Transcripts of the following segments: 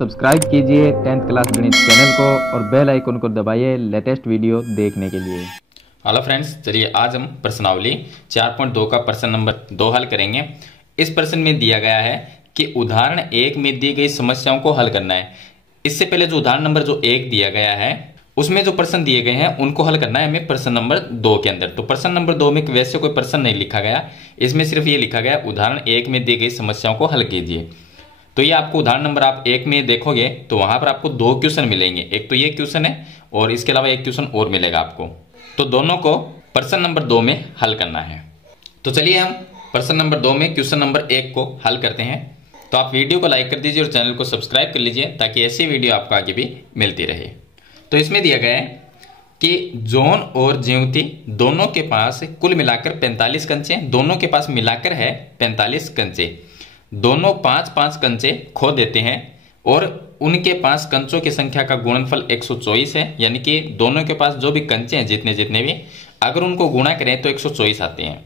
Subscribe कीजिए 10th class गणित channel को और बेल आइकन को दबाइए लेटेस्ट वीडियो देखने के लिए। हेलो फ्रेंड्स, चलिए आज हम प्रश्नावली 4.2 का प्रश्न नंबर 2 हल करेंगे। इस प्रश्न में दिया गया है कि उदाहरण 1 में दी गई समस्याओं को हल करना है। इससे पहले जो उदाहरण नंबर 1 दिया गया है उसमें जो प्रश्न दिए गए हैं उनको हल करना है हमें प्रश्न नंबर 2 के अंदर। तो प्रश्न नंबर 2 में वैसे कोई प्रश्न नहीं लिखा गया, इसमें सिर्फ ये लिखा गया उदाहरण 1 में दी गई समस्याओं को हल कीजिए। तो ये आपको उदाहरण नंबर आप 1 में देखोगे तो वहां पर आपको 2 क्वेश्चन मिलेंगे, एक तो ये क्वेश्चन है और इसके अलावा एक क्वेश्चन और मिलेगा आपको। तो दोनों को प्रश्न नंबर 2 में हल करना है। तो चलिए हम प्रश्न नंबर 2 में क्वेश्चन नंबर 1 को हल करते हैं। तो आप वीडियो को लाइक कर दीजिए और चैनल को सब्सक्राइब कर लीजिए ताकि ऐसी वीडियो आपको आगे भी मिलती रहे। तो इसमें दिया गया है कि जॉन और ज्योति दोनों के पास कुल मिलाकर 45 कंचे, दोनों के पास मिलाकर है 45 कंचे। दोनों 5-5 कंचे खो देते हैं और उनके पास कंचों की संख्या का गुणनफल 124 है, यानी कि दोनों के पास जो भी कंचे हैं जितने भी अगर उनको गुणा करें तो 124 आते हैं।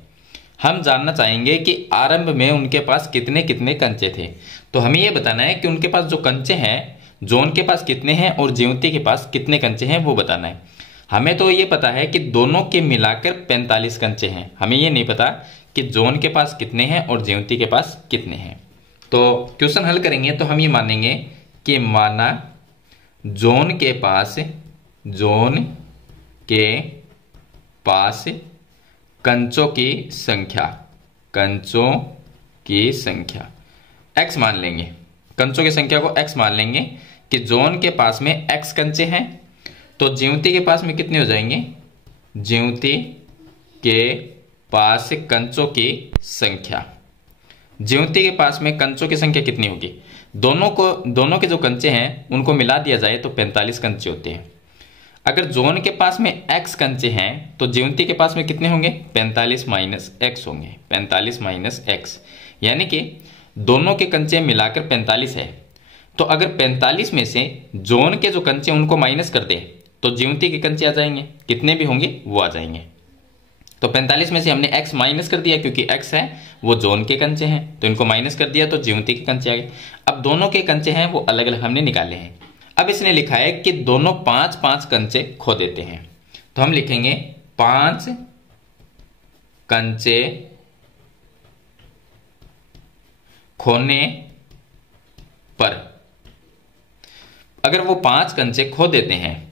हम जानना चाहेंगे कि आरंभ में उनके पास कितने कितने कंचे थे। तो हमें यह बताना है कि उनके पास जो कंचे हैं जॉन के पास कितने हैं और ज्योति के पास कितने कंचे हैं वो बताना है। हमें तो ये पता है कि दोनों के मिलाकर 45 कंचे हैं, हमें ये नहीं पता कि जॉन के पास कितने हैं और ज्योति के पास कितने हैं। तो क्वेश्चन हल करेंगे तो हम ये मानेंगे कि माना जॉन के पास कंचों की संख्या x मान लेंगे, कंचों की संख्या को x मान लेंगे कि जॉन के पास में x कंचे हैं। तो ज्योति के पास में कितने हो जाएंगे, ज्योति के पास कंचों की संख्या, ज्योति के पास में कंचों की संख्या कितनी होगी, दोनों के जो कंचे हैं उनको मिला दिया जाए तो 45 कंचे होते हैं। अगर जॉन के पास में x कंचे हैं तो ज्योति के पास में कितने होंगे, 45 माइनस x होंगे, 45 माइनस x, यानी कि दोनों के कंचे मिलाकर 45 है। तो अगर 45 में से जॉन के जो कंचे उनको माइनस कर दे तो ज्योति के कंचे आ जाएंगे, कितने भी होंगे वो आ जाएंगे। तो 45 में से हमने x माइनस कर दिया क्योंकि x है वो जॉन के कंचे हैं, तो इनको माइनस कर दिया तो ज्योति के कंचे आ गए। अब दोनों के कंचे हैं वो अलग अलग हमने निकाले हैं। अब इसने लिखा है कि दोनों 5-5 कंचे खो देते हैं, तो हम लिखेंगे 5 कंचे खोने पर। अगर वो 5 कंचे खो देते हैं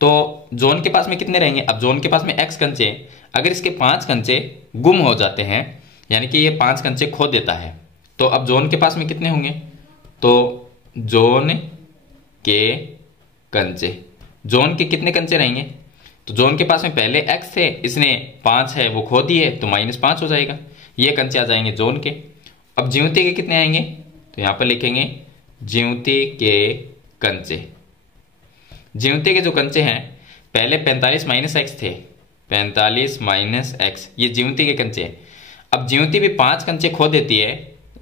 तो जॉन के पास में कितने रहेंगे, अब जॉन के पास में x कंचे, अगर इसके 5 कंचे गुम हो जाते हैं यानी कि ये 5 कंचे खो देता है तो अब जॉन के पास में कितने होंगे, तो जॉन के कंचे, जॉन के कितने कंचे रहेंगे, तो जॉन के पास में पहले x थे, इसने 5 है वो खो दिए तो -5 हो जाएगा, ये कंचे आ जाएंगे जॉन के। अब ज्योति के कितने आएंगे, तो यहां पर लिखेंगे ज्योति के कंचे, ज्योति के जो कंचे हैं पहले 45 माइनस x थे, 45 माइनस x ये ज्योति के कंचे हैं। अब ज्योति भी 5 कंचे खो देती है,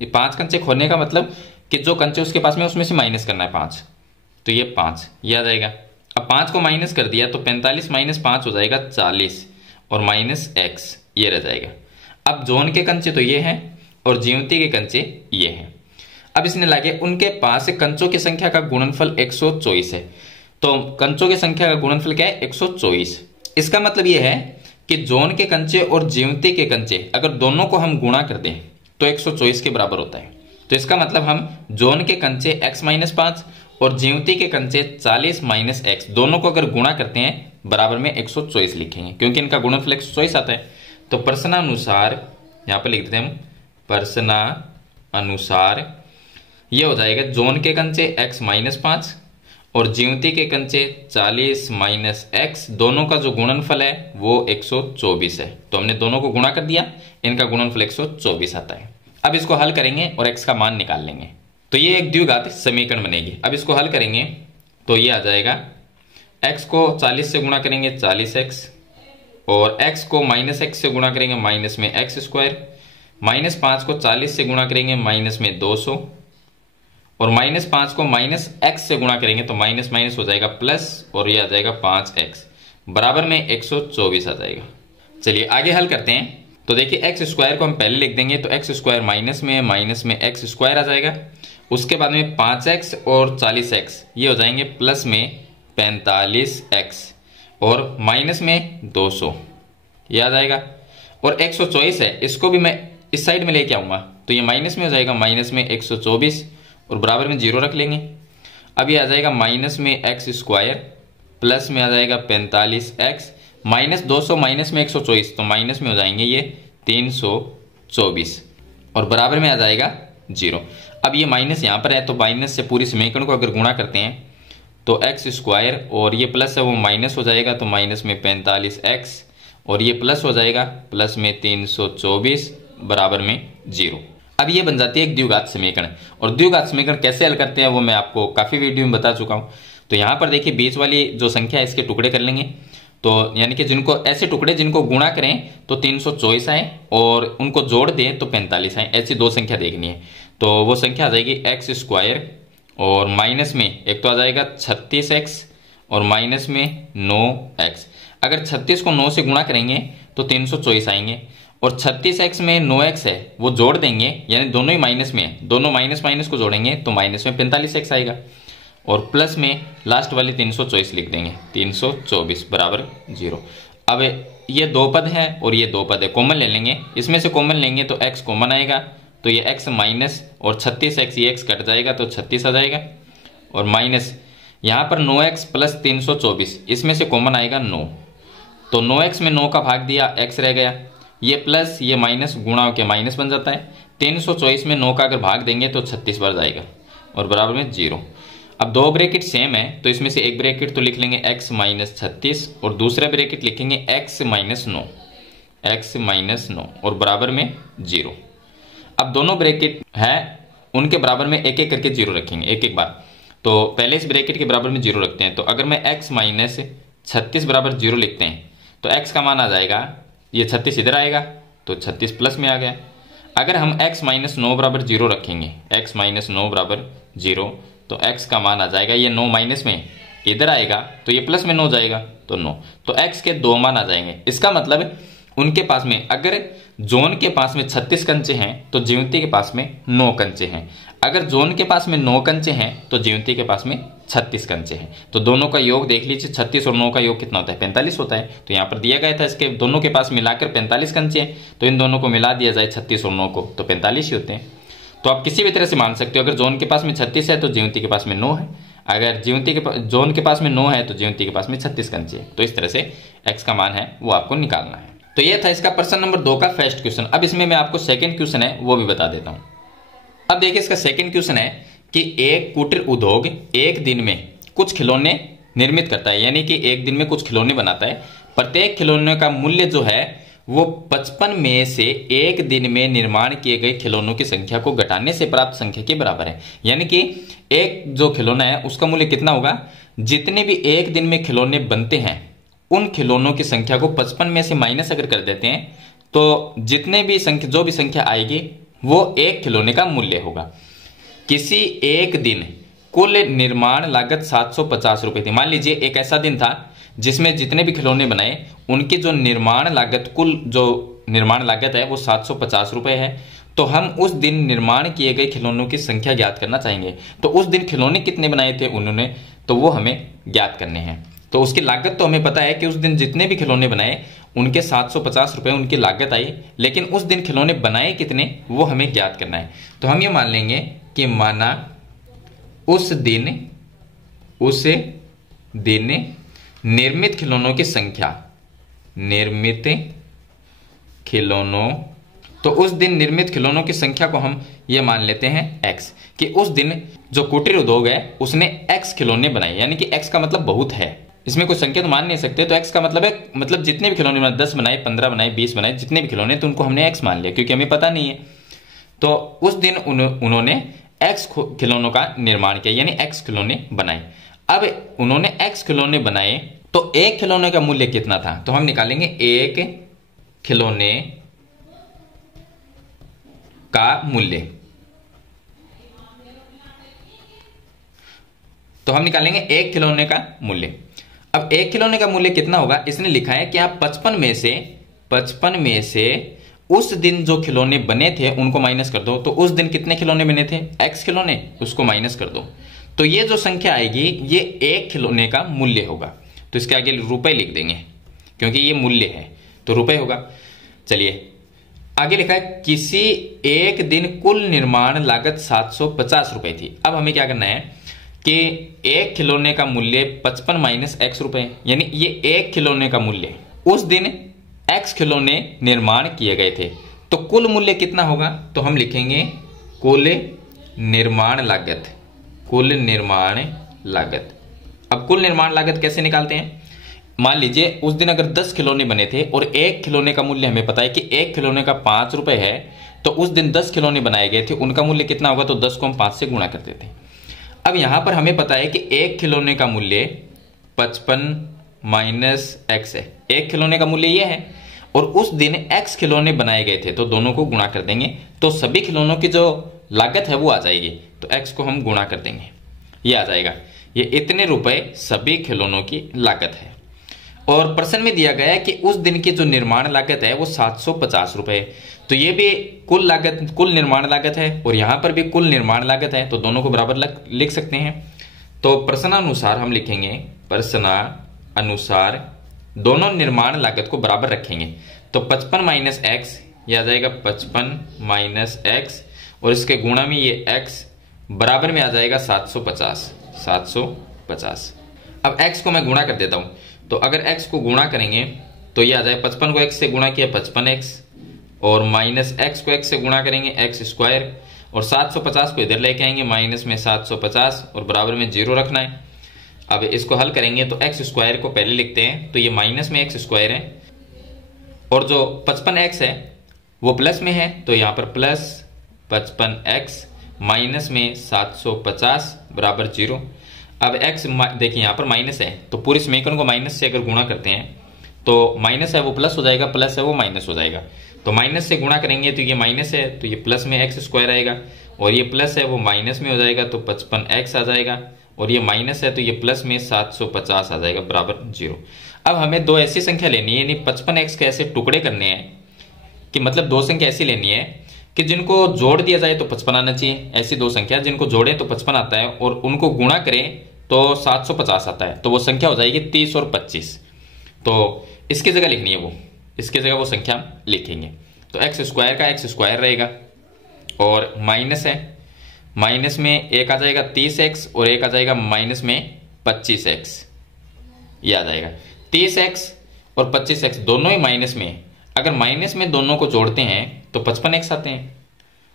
ये 5 कंचे खोने का मतलब कि जो कंचे उसके पास में उसमें से माइनस करना है 5, तो ये 5 ये आ जाएगा। अब 5 को माइनस कर दिया तो 45 माइनस 5 हो जाएगा 40 और माइनस x ये रह जाएगा। अब जॉन के कंचे तो ये हैं और ज्योति के कंचे ये हैं। अब इसने लागे उनके पास कंचों की संख्या का गुणनफल 124 है, तो कंचों की संख्या का गुणनफल क्या है 124। इसका मतलब ये है कि जॉन के कंचे और ज्योति के कंचे अगर दोनों को हम गुणा कर दें तो 124 के बराबर होता है। तो इसका मतलब हम जॉन के कंचे x माइनस 5 और ज्योति के कंचे 40 माइनस x दोनों को अगर गुणा करते हैं बराबर में 124 लिखेंगे क्योंकि इनका गुणनफल 124 आता है। तो प्रश्नानुसार यहां पर लिख देते हैं हम, प्रश्नानुसार ये हो जाएगा जॉन के कंचे x माइनस 5 और ज्योति के कंचे 40 माइनस x, दोनों का जो गुणनफल है वो 124 है। तो हमने दोनों को गुणा कर दिया, इनका गुणनफल 124 आता है। अब इसको हल करेंगे और x का मान निकाल लेंगे तो ये एक द्विघात समीकरण बनेगी। अब इसको हल करेंगे तो ये आ जाएगा, x को 40 से गुणा करेंगे 40x और x को माइनस x से गुणा करेंगे माइनस में x², माइनस 5 को 40 से गुणा करेंगे माइनस में 200 और माइनस 5 को माइनस x से गुणा करेंगे तो माइनस माइनस हो जाएगा प्लस और ये आ जाएगा 5x बराबर में 124 आ जाएगा। चलिए आगे हल करते हैं। तो देखिए x स्क्वायर को हम पहले लिख देंगे तो x स्क्वायर माइनस में x स्क्वायर आ जाएगा उसके बाद में 5x और 40x ये हो जाएंगे प्लस में 45x और माइनस में 200 ये आ जाएगा। और 124 है, इसको भी मैं इस साइड में लेके आऊंगा तो ये माइनस में हो जाएगा, माइनस में 124 और बराबर में 0 रख लेंगे। अब ये आ जाएगा माइनस में x स्क्वायर प्लस में आ जाएगा 45x माइनस 200 माइनस में 124 तो माइनस में हो जाएंगे ये 324 और बराबर में आ जाएगा 0। अब ये माइनस यहाँ पर है तो माइनस से पूरी समीकरण को अगर गुणा करते हैं तो x स्क्वायर और ये प्लस है वो माइनस हो जाएगा तो माइनस में 45x और ये प्लस हो जाएगा प्लस में 324 बराबर में 0। अब ये बन जाती है एक द्विघात समीकरण। और द्विघात समीकरण कैसे हल करते हैं वो मैं आपको काफी वीडियो में बता चुका हूं। तो यहां पर देखिए बीच वाली जो संख्या है इसके टुकड़े कर लेंगे, तो यानी कि जिनको ऐसे टुकड़े जिनको गुणा करें तो 324 आए और उनको जोड़ दें तो 45 आए, ऐसी दो संख्या देखनी है। तो वो संख्या आ जाएगी x स्क्वायर और माइनस में एक तो आ जाएगा 36x और माइनस में 9x। अगर 36 को 9 से गुणा करेंगे तो 324 आएंगे और 36x में 9x है वो जोड़ देंगे, यानी दोनों ही माइनस में है, दोनों माइनस माइनस को जोड़ेंगे तो माइनस में 45x आएगा और प्लस में लास्ट वाली 324 लिख देंगे, 324 बराबर 0। अब ये दो पद है और ये दो पद है, कॉमन ले लेंगे, इसमें से कॉमन लेंगे तो x कॉमन आएगा तो ये x माइनस और 36x ये x कट जाएगा तो 36 आ जाएगा और माइनस यहाँ पर 9x प्लस 324 इसमें से कॉमन आएगा 9 तो 9x में 9 का भाग दिया x रह गया, ये प्लस ये माइनस गुणा होकर माइनस बन जाता है। 324 में 9 का अगर भाग देंगे तो 36 बढ़ जाएगा और बराबर में 0। अब दो ब्रैकेट सेम है तो इसमें से एक ब्रैकेट तो लिख लेंगे x माइनस 36 और दूसरा ब्रैकेट लिखेंगे x माइनस 9 और बराबर में 0। अब दोनों ब्रैकेट है उनके बराबर में एक एक करके 0 रखेंगे एक एक बार। तो पहले इस ब्रैकेट के बराबर में 0 रखते हैं, तो अगर मैं x माइनस 36 बराबर 0 लिखते हैं तो x का मान आ जाएगा, ये 36 इधर आएगा तो 36 प्लस में आ गया। अगर हम x माइनस 9 बराबर 0 रखेंगे, x माइनस 9 बराबर 0 तो x का मान आ जाएगा, ये 9 माइनस में इधर आएगा तो ये प्लस में 9 जाएगा तो 9, तो x के दो मान आ जाएंगे। इसका मतलब उनके पास में अगर जोन के पास में 36 कंचे हैं तो ज्योति के पास में 9 कंचे हैं। अगर जोन के पास में 9 कंचे हैं तो ज्योति के पास में 36 कंचे हैं। तो दोनों का योग देख लीजिए, 36 और 9 का योग कितना होता है, 45 होता है। तो यहाँ पर दिया गया था इसके दोनों के पास मिलाकर 45 कंचे हैं, तो इन दोनों को मिला दिया जाए 36 और 9 को तो 45 ही होते हैं। तो आप किसी भी तरह से मान सकते हो, अगर जोन के पास में 36 है तो ज्योति के पास में 9 है, अगर ज्योति के जोन के पास में 9 है तो ज्योति के पास में 36 कंचे है। तो इस तरह से x का मान है वो आपको निकालना है। तो ये था इसका प्रश्न नंबर 2 का फर्स्ट क्वेश्चन। अब इसमें मैं आपको सेकंड क्वेश्चन है वो भी बता देता हूं। अब देखिए इसका सेकंड क्वेश्चन है कि एक कुटीर उद्योग एक दिन में कुछ खिलौने निर्मित करता है, यानी कि एक दिन में कुछ खिलौने बनाता है। प्रत्येक खिलौने का मूल्य जो है वो 55 में से एक दिन में निर्माण किए गए खिलौनों की संख्या को घटाने से प्राप्त संख्या के बराबर है। यानी कि एक जो खिलौना है उसका मूल्य कितना होगा, जितने भी एक दिन में खिलौने बनते हैं उन खिलौनों की संख्या को 55 में से माइनस अगर कर देते हैं तो जितने भी संख्या जो भी संख्या आएगी वो एक खिलौने का मूल्य होगा। किसी एक दिन कुल निर्माण लागत 750 रुपए थी। मान लीजिए एक ऐसा दिन था जिसमें जितने भी खिलौने बनाए उनकी जो निर्माण लागत, कुल जो निर्माण लागत है वो 750 रुपए है। तो हम उस दिन निर्माण किए गए खिलौनों की संख्या ज्ञात करना चाहेंगे। तो उस दिन खिलौने कितने बनाए थे उन्होंने, तो वो हमें ज्ञात करने हैं। तो उसकी लागत तो हमें पता है कि उस दिन जितने भी खिलौने बनाए उनके 750 रुपए उनकी लागत आई, लेकिन उस दिन खिलौने बनाए कितने वो हमें ज्ञात करना है। तो हम ये मान लेंगे कि माना उस दिन निर्मित खिलौनों की संख्या, निर्मित खिलौनों, तो उस दिन निर्मित खिलौनों की संख्या को हम ये मान लेते हैं x, कि उस दिन जो कुटीर उद्योग है उसने x खिलौने बनाए, यानी कि x का मतलब बहुत है, इसमें कोई संख्या तो मान नहीं सकते। तो x का मतलब है, मतलब जितने भी खिलौने बनाए, 10 बनाए, 15 बनाए, 20 बनाए, जितने भी खिलौने तो उनको हमने x मान लिया क्योंकि हमें पता नहीं है। तो उस दिन उन्होंने x खिलौनों का निर्माण किया, यानी x खिलौने बनाए। अब उन्होंने x खिलौने बनाए तो एक खिलौने का मूल्य कितना था, तो हम निकालेंगे एक खिलौने का मूल्य। तो हम निकालेंगे एक खिलौने का मूल्य। अब एक खिलौने का मूल्य कितना होगा, इसने लिखा है कि आप 55 में से उस दिन जो खिलौने बने थे उनको माइनस कर दो, तो उस दिन कितने खिलौने बने थे, x खिलौने, उसको माइनस कर दो, तो ये जो संख्या आएगी ये एक खिलौने का मूल्य होगा। तो इसके आगे रुपए लिख देंगे क्योंकि ये मूल्य है, तो रुपए होगा। चलिए आगे लिखा है किसी एक दिन कुल निर्माण लागत 750 रुपए थी। अब हमें क्या करना है कि एक खिलौने का मूल्य 55 माइनस x रुपए, यानी ये एक खिलौने का मूल्य, उस दिन x खिलौने निर्माण किए गए थे, तो कुल मूल्य कितना होगा, तो हम लिखेंगे कुल निर्माण लागत, कुल निर्माण लागत। अब कुल निर्माण लागत कैसे निकालते हैं, मान लीजिए उस दिन अगर 10 खिलौने बने थे और एक खिलौने का मूल्य हमें पता है कि एक खिलौने का 5 रुपए है, तो उस दिन 10 खिलौने बनाए गए थे, उनका मूल्य कितना होगा, तो 10 को हम 5 से गुणा करते थे। अब यहां पर हमें पता है कि एक खिलौने का मूल्य 55 माइनस x है, एक खिलौने का मूल्य यह है, और उस दिन x खिलौने बनाए गए थे, तो दोनों को गुणा कर देंगे, तो सभी खिलौनों की जो लागत है वो आ जाएगी, तो x को हम गुणा कर देंगे, ये आ जाएगा, ये इतने रुपए सभी खिलौनों की लागत है। और प्रश्न में दिया गया है कि उस दिन की जो निर्माण लागत है वो 750 रुपए है, तो ये भी कुल लागत, कुल निर्माण लागत है, और यहां पर भी कुल निर्माण लागत है, तो दोनों को बराबर लिख सकते हैं। तो प्रश्नानुसार हम लिखेंगे, प्रश्नानुसार दोनों निर्माण लागत को बराबर रखेंगे, तो 55 माइनस एक्स, यह आ जाएगा 55 माइनस एक्स, और इसके गुणा में ये x बराबर में आ जाएगा 750। अब x को मैं गुणा कर देता हूं, तो अगर x को गुणा करेंगे तो ये आ जाए 55 को x से गुणा किया 55x, और माइनस x को x से गुणा करेंगे x स्क्वायर, और 750 को इधर लेके आएंगे माइनस में 750 और बराबर में 0 रखना है। अब इसको हल करेंगे तो x स्क्वायर को पहले लिखते हैं, तो ये माइनस में x स्क्वायर है, और जो 55x है वो प्लस में है, तो यहाँ पर प्लस 55x माइनस में 750 बराबर 0। अब x देखिए यहाँ पर माइनस है, तो पूरे समीकरण को माइनस से अगर गुणा करते हैं तो माइनस है वो प्लस हो जाएगा, प्लस है वो माइनस हो जाएगा, तो माइनस से गुणा करेंगे तो ये माइनस है, तो ये प्लस में x स्क्वायर आएगा, और ये प्लस है वो माइनस में हो जाएगा, तो 55x आ जाएगा, और ये माइनस है तो ये प्लस में 750 आ जाएगा बराबर 0। अब हमें दो ऐसी संख्या लेनी है, यानी 55x के ऐसे टुकड़े करने हैं कि मतलब दो संख्या ऐसी लेनी है कि जिनको जोड़ दिया जाए तो 55 आना चाहिए, ऐसी दो संख्या जिनको जोड़ें तो 55 आता है और उनको गुणा करें तो 750 आता है, तो वो संख्या हो जाएगी 30 और 25। तो इसकी जगह लिखनी है वो, इसकी जगह वो संख्या लिखेंगे, तो x स्क्वायर का x स्क्वायर रहेगा, और माइनस है, माइनस में एक आ जाएगा 30x और एक आ जाएगा माइनस में 25x, ये आ जाएगा 30x और 25x दोनों ही माइनस में, अगर माइनस में दोनों को जोड़ते हैं तो 55x आते हैं,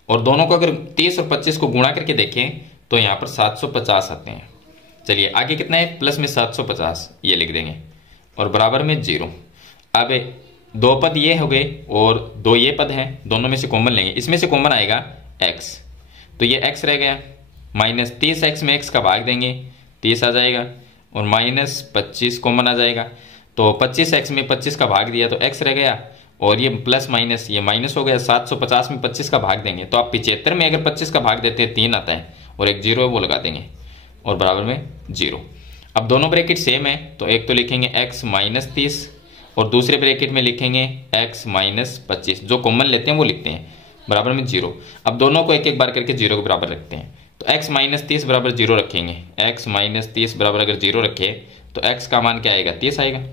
और दोनों को अगर 30 और 25 को गुणा करके देखें तो यहाँ पर 750 आते हैं। चलिए आगे कितना है, प्लस में 750 ये लिख देंगे, और बराबर में 0। अब दो पद ये हो गए और दो ये पद हैं, दोनों में से कॉमन लेंगे, इसमें से कॉमन आएगा x, तो ये x रह गया, माइनस 30x में x का भाग देंगे 30 आ जाएगा, और माइनस 25 कॉमन आ जाएगा, तो 25x में 25 का भाग दिया तो x रह गया, और ये प्लस माइनस ये माइनस हो गया, 750 में 25 का भाग देंगे तो आप 75 में अगर 25 का भाग देते हैं 3 आता है, और एक 0 है वो लगा देंगे, और बराबर में 0। अब दोनों ब्रैकेट सेम है, तो एक तो लिखेंगे x माइनस 30 और दूसरे ब्रैकेट में लिखेंगे x माइनस 25, जो कॉमन लेते हैं वो लिखते हैं, बराबर में 0। अब दोनों को एक एक बार करके 0 के बराबर रखते हैं, तो x माइनस 30 बराबर 0 रखेंगे, x माइनस 30 बराबर अगर 0 रखे तो x का मान क्या आएगा, 30 आएगा।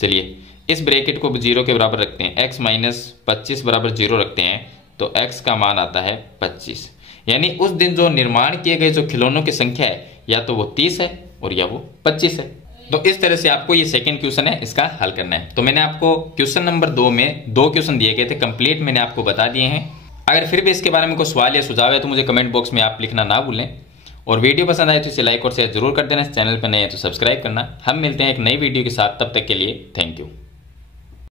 चलिए इस ब्रैकेट को 0 के बराबर रखते हैं, x माइनस 25 बराबर 0 रखते हैं, तो x का मान आता है 25, यानी उस दिन जो निर्माण किए गए जो खिलौनों की संख्या है या तो वो 30 है और या वो 25 है। तो इस तरह से आपको ये सेकंड क्वेश्चन है इसका हल करना है। तो मैंने आपको क्वेश्चन नंबर 2 में 2 क्वेश्चन दिए गए थे, कंप्लीट मैंने आपको बता दिए हैं। अगर फिर भी इसके बारे में कोई सवाल या सुझाव है तो मुझे कमेंट बॉक्स में आप लिखना ना भूलें, और वीडियो पसंद आए तो इसे लाइक और शेयर जरूर कर देना, चैनल पर नए हैं तो सब्सक्राइब करना। हम मिलते हैं एक नई वीडियो के साथ, तब तक के लिए थैंक यू।